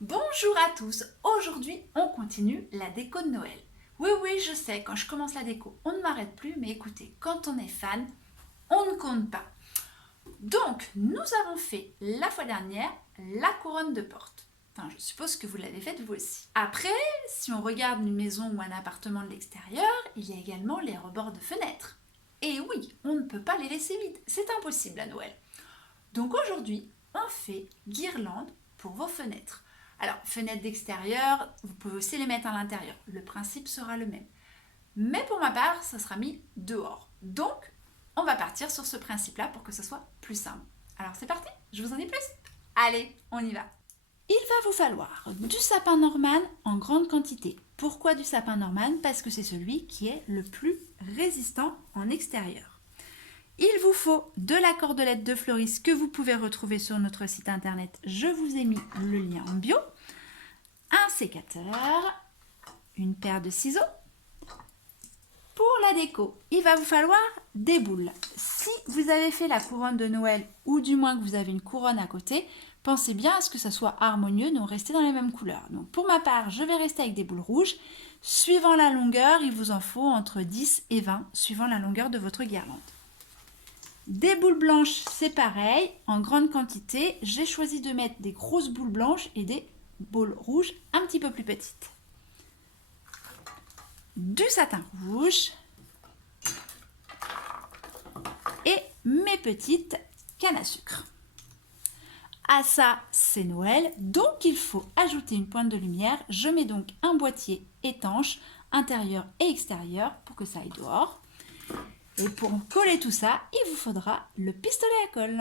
Bonjour à tous, aujourd'hui on continue la déco de Noël. Oui, je sais, quand je commence la déco, on ne m'arrête plus, mais écoutez, quand on est fan, on ne compte pas. Donc, nous avons fait la fois dernière la couronne de porte. Enfin, je suppose que vous l'avez faite vous aussi. Après, si on regarde une maison ou un appartement de l'extérieur, il y a également les rebords de fenêtres. Et oui, on ne peut pas les laisser vides, c'est impossible à Noël. Donc aujourd'hui, on fait guirlande pour vos fenêtres. Alors, fenêtres d'extérieur, vous pouvez aussi les mettre à l'intérieur. Le principe sera le même. Mais pour ma part, ça sera mis dehors. Donc, on va partir sur ce principe-là pour que ce soit plus simple. Alors, c'est parti, je vous en dis plus. Allez, on y va. Il va vous falloir du sapin Norman en grande quantité. Pourquoi du sapin Norman? Parce que c'est celui qui est le plus résistant en extérieur. Il vous faut de la cordelette de fleuriste que vous pouvez retrouver sur notre site internet. Je vous ai mis le lien en bio. Un sécateur, une paire de ciseaux. Pour la déco, il va vous falloir des boules. Si vous avez fait la couronne de Noël ou du moins que vous avez une couronne à côté, pensez bien à ce que ça soit harmonieux, donc restez dans les mêmes couleurs. Donc pour ma part, je vais rester avec des boules rouges. Suivant la longueur, il vous en faut entre 10 et 20, suivant la longueur de votre guirlande. Des boules blanches, c'est pareil, en grande quantité. J'ai choisi de mettre des grosses boules blanches et des boules rouges un petit peu plus petites. Du satin rouge et mes petites cannes à sucre. À ça, c'est Noël, donc il faut ajouter une pointe de lumière. Je mets donc un boîtier étanche, intérieur et extérieur, pour que ça aille dehors. Et pour coller tout ça, il vous faudra le pistolet à colle.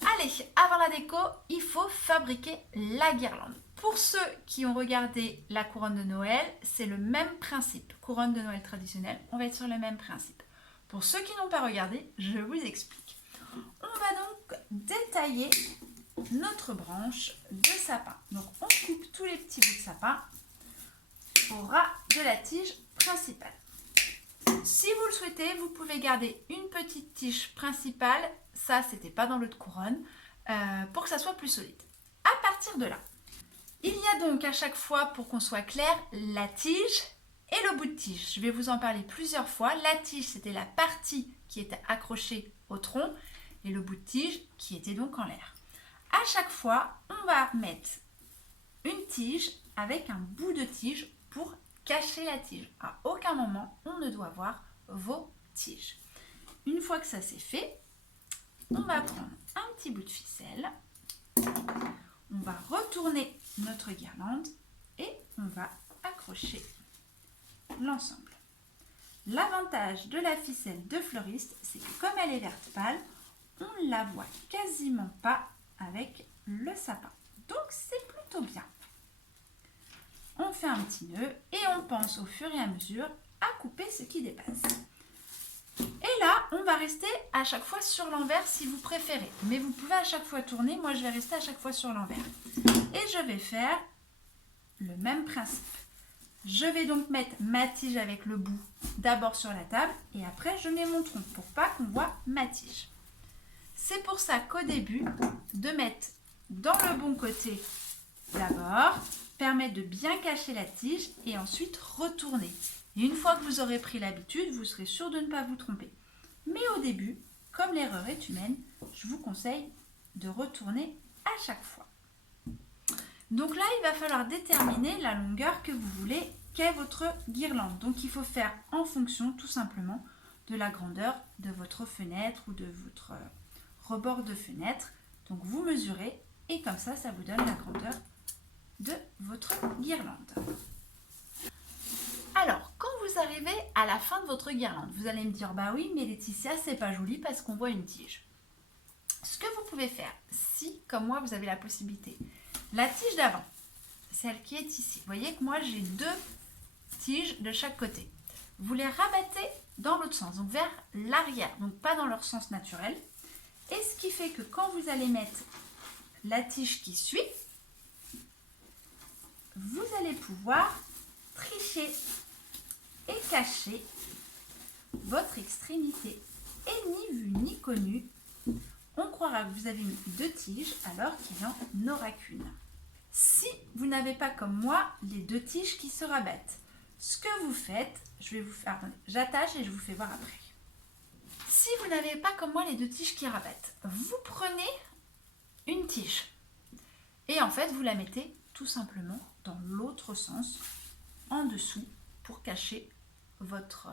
Allez, avant la déco, il faut fabriquer la guirlande. Pour ceux qui ont regardé la couronne de Noël, c'est le même principe. Couronne de Noël traditionnelle, on va être sur le même principe. Pour ceux qui n'ont pas regardé, je vous explique. On va donc détailler notre branche de sapin. Donc on coupe tous les petits bouts de sapin au ras de la tige principale. Si vous le souhaitez, vous pouvez garder une petite tige principale, ça c'était pas dans l'autre couronne, pour que ça soit plus solide. À partir de là, il y a donc à chaque fois, pour qu'on soit clair, la tige et le bout de tige. Je vais vous en parler plusieurs fois. La tige, c'était la partie qui était accrochée au tronc et le bout de tige qui était donc en l'air. À chaque fois, on va mettre une tige avec un bout de tige pour cacher la tige. À aucun moment, on ne doit voir vos tiges. Une fois que ça c'est fait, on va prendre un petit bout de ficelle, on va retourner notre guirlande et on va accrocher l'ensemble. L'avantage de la ficelle de fleuriste, c'est que comme elle est verte pâle, on ne la voit quasiment pas avec le sapin. Donc c'est plutôt bien. On fait un petit nœud et on pense au fur et à mesure à couper ce qui dépasse. Et là, on va rester à chaque fois sur l'envers si vous préférez. Mais vous pouvez à chaque fois tourner. Moi, je vais rester à chaque fois sur l'envers. Et je vais faire le même principe. Je vais donc mettre ma tige avec le bout d'abord sur la table et après je mets mon tronc pour pas qu'on voit ma tige. C'est pour ça qu'au début, de mettre dans le bon côté d'abord, permet de bien cacher la tige et ensuite retourner. Et une fois que vous aurez pris l'habitude, vous serez sûr de ne pas vous tromper. Mais au début, comme l'erreur est humaine, je vous conseille de retourner à chaque fois. Donc là, il va falloir déterminer la longueur que vous voulez qu'est votre guirlande. Donc il faut faire en fonction tout simplement de la grandeur de votre fenêtre ou de votre rebord de fenêtre. Donc vous mesurez et comme ça, ça vous donne la grandeur de votre guirlande. Alors, quand vous arrivez à la fin de votre guirlande, vous allez me dire, bah oui, mais Laetitia, c'est pas joli parce qu'on voit une tige. Ce que vous pouvez faire, si, comme moi, vous avez la possibilité, la tige d'avant, celle qui est ici, vous voyez que moi, j'ai deux tiges de chaque côté. Vous les rabattez dans l'autre sens, donc vers l'arrière, donc pas dans leur sens naturel. Et ce qui fait que quand vous allez mettre la tige qui suit, vous allez pouvoir tricher et cacher votre extrémité. Et ni vu ni connu, on croira que vous avez mis deux tiges alors qu'il n'y en aura qu'une. Si vous n'avez pas comme moi les deux tiges qui se rabattent, ce que vous faites, je vais vous faire, attendez, j'attache et je vous fais voir après. Si vous n'avez pas comme moi les deux tiges qui rabattent, vous prenez une tige et en fait vous la mettez tout simplement dans l'autre sens, en dessous, pour cacher votre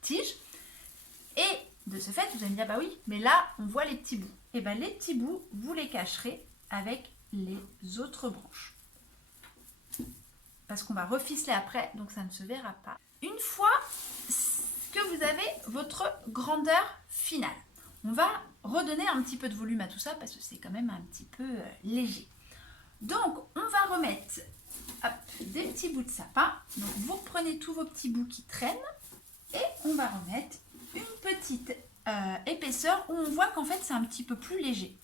tige. Et de ce fait, vous allez me dire, bah oui, mais là, on voit les petits bouts. Et bien les petits bouts, vous les cacherez avec les autres branches. Parce qu'on va reficeler après, donc ça ne se verra pas. Une fois que vous avez votre grandeur finale, on va redonner un petit peu de volume à tout ça parce que c'est quand même un petit peu léger. Donc, on va remettre des petits bouts de sapin. Donc, vous prenez tous vos petits bouts qui traînent et on va remettre une petite épaisseur où on voit qu'en fait, c'est un petit peu plus léger.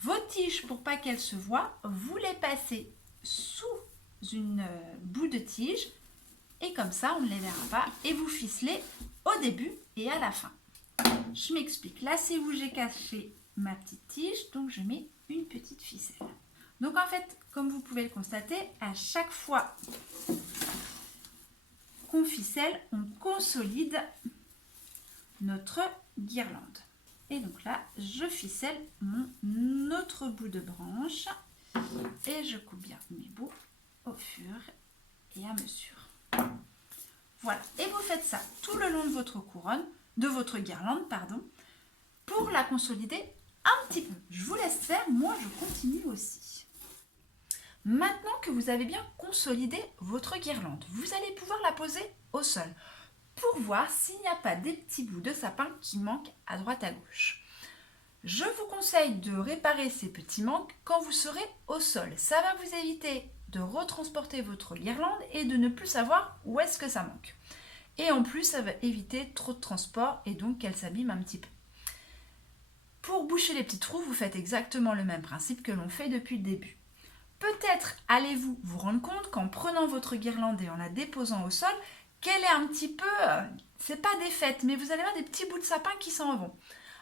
Vos tiges, pour pas qu'elles se voient, vous les passez sous une bout de tige et comme ça, on ne les verra pas et vous ficelez au début et à la fin. Je m'explique. Là, c'est où j'ai caché ma petite tige, donc je mets une petite ficelle. Donc en fait, comme vous pouvez le constater, à chaque fois qu'on ficelle, on consolide notre guirlande. Et donc là, je ficelle mon autre bout de branche et je coupe bien mes bouts au fur et à mesure. Voilà, et vous faites ça tout le long de votre couronne, de votre guirlande, pardon, pour la consolider un petit peu. Je vous laisse faire, moi je continue aussi. Maintenant que vous avez bien consolidé votre guirlande, vous allez pouvoir la poser au sol pour voir s'il n'y a pas des petits bouts de sapin qui manquent à droite à gauche. Je vous conseille de réparer ces petits manques quand vous serez au sol. Ça va vous éviter de retransporter votre guirlande et de ne plus savoir où est-ce que ça manque. Et en plus, ça va éviter trop de transport et donc qu'elle s'abîme un petit peu. Pour boucher les petits trous, vous faites exactement le même principe que l'on fait depuis le début. Peut-être allez-vous vous rendre compte qu'en prenant votre guirlande et en la déposant au sol, qu'elle est un petit peu, c'est pas défaite, mais vous allez avoir des petits bouts de sapin qui s'en vont.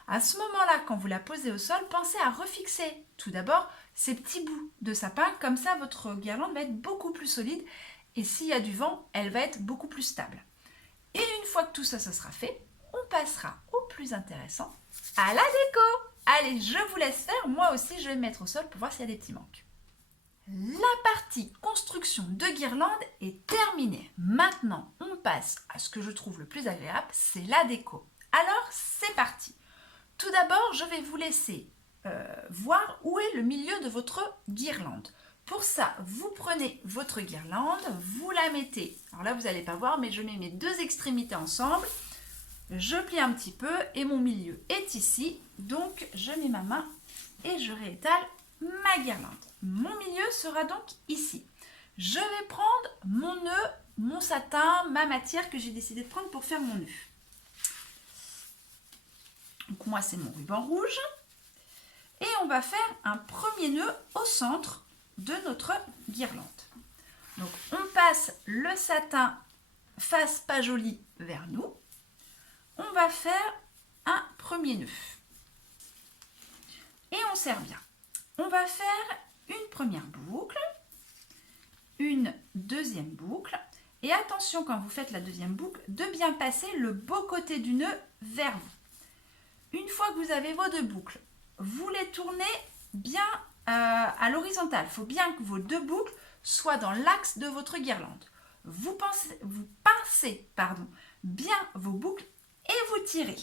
À ce moment-là, quand vous la posez au sol, pensez à refixer tout d'abord ces petits bouts de sapin, comme ça votre guirlande va être beaucoup plus solide et s'il y a du vent, elle va être beaucoup plus stable. Et une fois que tout ça, ça sera fait, on passera au plus intéressant, à la déco. Allez, je vous laisse faire, moi aussi je vais me mettre au sol pour voir s'il y a des petits manques. La partie construction de guirlande est terminée. Maintenant, on passe à ce que je trouve le plus agréable, c'est la déco. Alors, c'est parti. Tout d'abord, je vais vous laisser voir où est le milieu de votre guirlande. Pour ça, vous prenez votre guirlande, vous la mettez. Alors là, vous n'allez pas voir, mais je mets mes deux extrémités ensemble. Je plie un petit peu et mon milieu est ici. Donc, je mets ma main et je réétale ma guirlande. Mon milieu sera donc ici. Je vais prendre mon nœud, mon satin, ma matière que j'ai décidé de prendre pour faire mon nœud. Donc moi, c'est mon ruban rouge. Et on va faire un premier nœud au centre de notre guirlande. Donc on passe le satin face pas jolie vers nous. On va faire un premier nœud. Et on serre bien. On va faire une première boucle, une deuxième boucle. Et attention quand vous faites la deuxième boucle, de bien passer le beau côté du nœud vers vous. Une fois que vous avez vos deux boucles, vous les tournez bien à l'horizontale. Il faut bien que vos deux boucles soient dans l'axe de votre guirlande. Vous pincez bien vos boucles et vous tirez.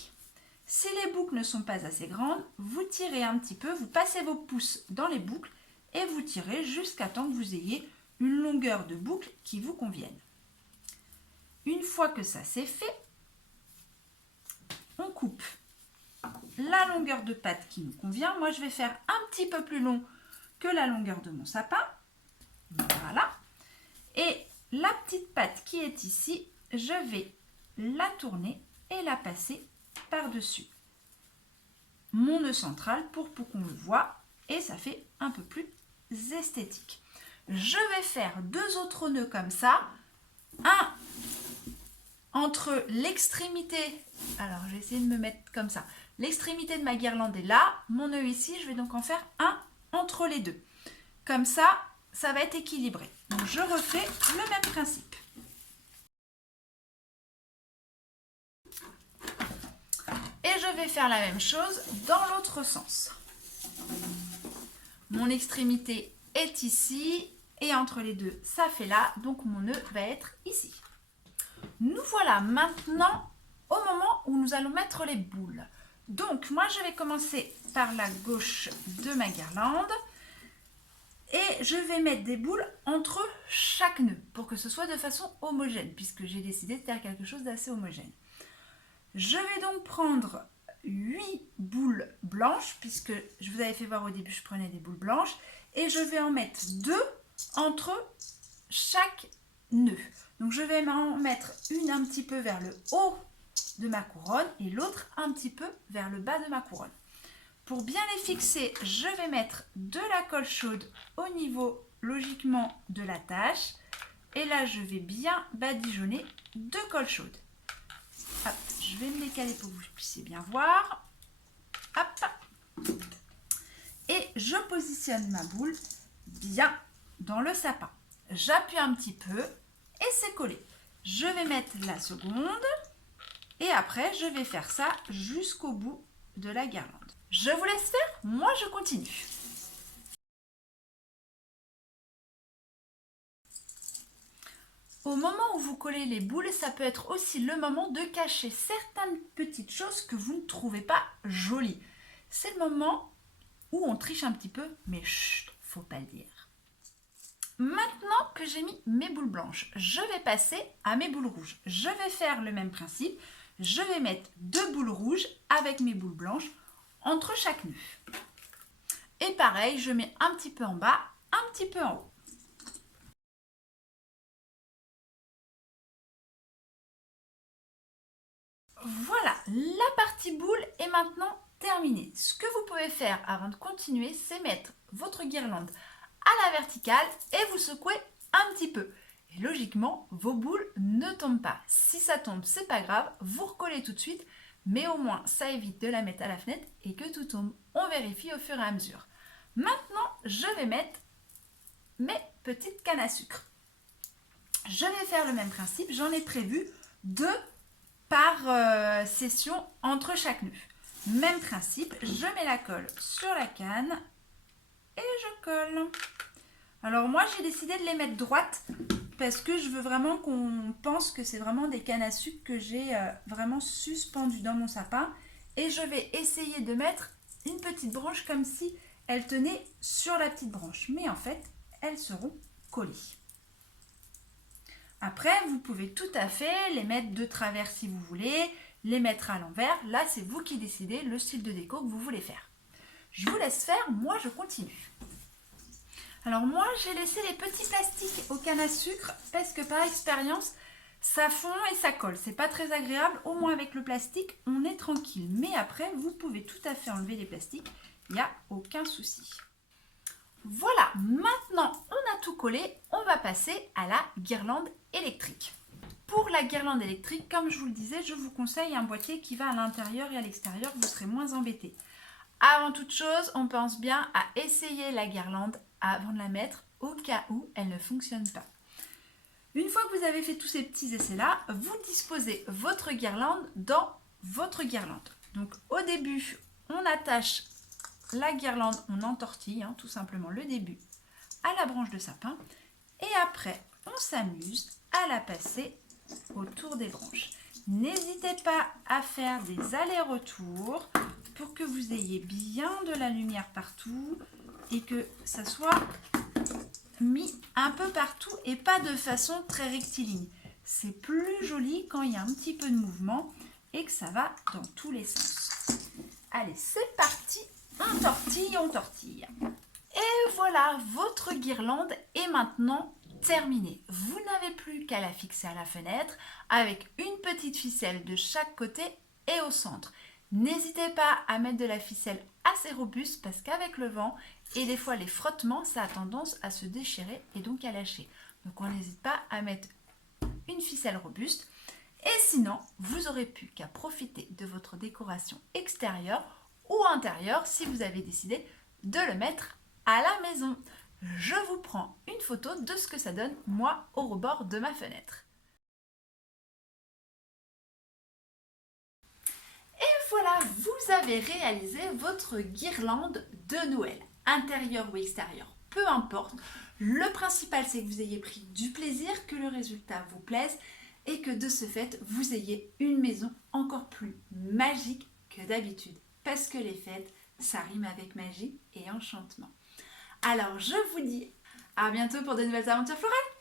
Si les boucles ne sont pas assez grandes, vous tirez un petit peu, vous passez vos pouces dans les boucles et vous tirez jusqu'à temps que vous ayez une longueur de boucle qui vous convienne. Une fois que ça c'est fait, on coupe la longueur de patte qui nous convient. Moi, je vais faire un petit peu plus long que la longueur de mon sapin. Voilà. Et la petite patte qui est ici, je vais la tourner et la passer par-dessus mon nœud central pour qu'on le voit et ça fait un peu plus esthétique. Je vais faire deux autres nœuds comme ça. Un entre l'extrémité, alors je vais essayer de me mettre comme ça, l'extrémité de ma guirlande est là, mon nœud ici, je vais donc en faire un entre les deux. Comme ça, ça va être équilibré. Donc je refais le même principe. Et je vais faire la même chose dans l'autre sens. Mon extrémité est ici et entre les deux, ça fait là. Donc mon nœud va être ici. Nous voilà maintenant au moment où nous allons mettre les boules. Donc moi je vais commencer par la gauche de ma guirlande. Et je vais mettre des boules entre chaque nœud pour que ce soit de façon homogène, puisque j'ai décidé de faire quelque chose d'assez homogène. Je vais donc prendre 8 boules blanches, puisque je vous avais fait voir au début, je prenais des boules blanches, et je vais en mettre 2 entre chaque nœud. Donc je vais en mettre une un petit peu vers le haut de ma couronne et l'autre un petit peu vers le bas de ma couronne. Pour bien les fixer, je vais mettre de la colle chaude au niveau, logiquement, de la tâche. Et là, je vais bien badigeonner de colle chaude. Hop, je vais me décaler pour que vous puissiez bien voir. Hop. Et je positionne ma boule bien dans le sapin. J'appuie un petit peu et c'est collé. Je vais mettre la seconde et après, je vais faire ça jusqu'au bout de la guirlande. Je vous laisse faire, moi je continue. Au moment où vous collez les boules, ça peut être aussi le moment de cacher certaines petites choses que vous ne trouvez pas jolies. C'est le moment où on triche un petit peu, mais chut, faut pas le dire. Maintenant que j'ai mis mes boules blanches, je vais passer à mes boules rouges. Je vais faire le même principe. Je vais mettre 2 boules rouges avec mes boules blanches entre chaque nœud. Et pareil, je mets un petit peu en bas, un petit peu en haut. Voilà, la partie boule est maintenant terminée. Ce que vous pouvez faire avant de continuer, c'est mettre votre guirlande à la verticale et vous secouez un petit peu. Et logiquement, vos boules ne tombent pas. Si ça tombe, c'est pas grave, vous recollez tout de suite, mais au moins ça évite de la mettre à la fenêtre et que tout tombe. On vérifie au fur et à mesure. Maintenant, je vais mettre mes petites cannes à sucre. Je vais faire le même principe, j'en ai prévu 2 par session entre chaque nœud. Même principe, je mets la colle sur la canne et je colle. Alors moi j'ai décidé de les mettre droites parce que je veux vraiment qu'on pense que c'est vraiment des cannes à sucre que j'ai vraiment suspendues dans mon sapin. Et je vais essayer de mettre une petite branche comme si elle tenait sur la petite branche. Mais en fait, elles seront collées. Après, vous pouvez tout à fait les mettre de travers si vous voulez, les mettre à l'envers. Là, c'est vous qui décidez le style de déco que vous voulez faire. Je vous laisse faire, moi je continue. Alors moi, j'ai laissé les petits plastiques aux cannes à sucre parce que par expérience, ça fond et ça colle. C'est pas très agréable, au moins avec le plastique, on est tranquille. Mais après, vous pouvez tout à fait enlever les plastiques, il n'y a aucun souci. Voilà, maintenant on a tout collé, on va passer à la guirlande électrique. Pour la guirlande électrique, comme je vous le disais, je vous conseille un boîtier qui va à l'intérieur et à l'extérieur, vous serez moins embêtés. Avant toute chose, on pense bien à essayer la guirlande avant de la mettre au cas où elle ne fonctionne pas. Une fois que vous avez fait tous ces petits essais-là, vous disposez votre guirlande dans votre guirlande. Donc au début, on attache la guirlande, on entortille tout simplement le début à la branche de sapin et après on s'amuse à la passer autour des branches. N'hésitez pas à faire des allers-retours pour que vous ayez bien de la lumière partout et que ça soit mis un peu partout et pas de façon très rectiligne. C'est plus joli quand il y a un petit peu de mouvement et que ça va dans tous les sens. Allez, c'est parti, on tortille. Et voilà, votre guirlande est maintenant terminée. Vous n'avez plus qu'à la fixer à la fenêtre avec une petite ficelle de chaque côté et au centre. N'hésitez pas à mettre de la ficelle assez robuste parce qu'avec le vent et des fois les frottements, ça a tendance à se déchirer et donc à lâcher. Donc on n'hésite pas à mettre une ficelle robuste. Et sinon, vous n'aurez plus qu'à profiter de votre décoration extérieure ou intérieure si vous avez décidé de le mettre à la maison. je vous prends une photo de ce que ça donne, moi, au rebord de ma fenêtre. Et voilà, vous avez réalisé votre guirlande de Noël, intérieure ou extérieure, peu importe. Le principal, c'est que vous ayez pris du plaisir, que le résultat vous plaise et que de ce fait, vous ayez une maison encore plus magique que d'habitude. Parce que les fêtes, ça rime avec magie et enchantement. Alors, je vous dis à bientôt pour de nouvelles aventures florales.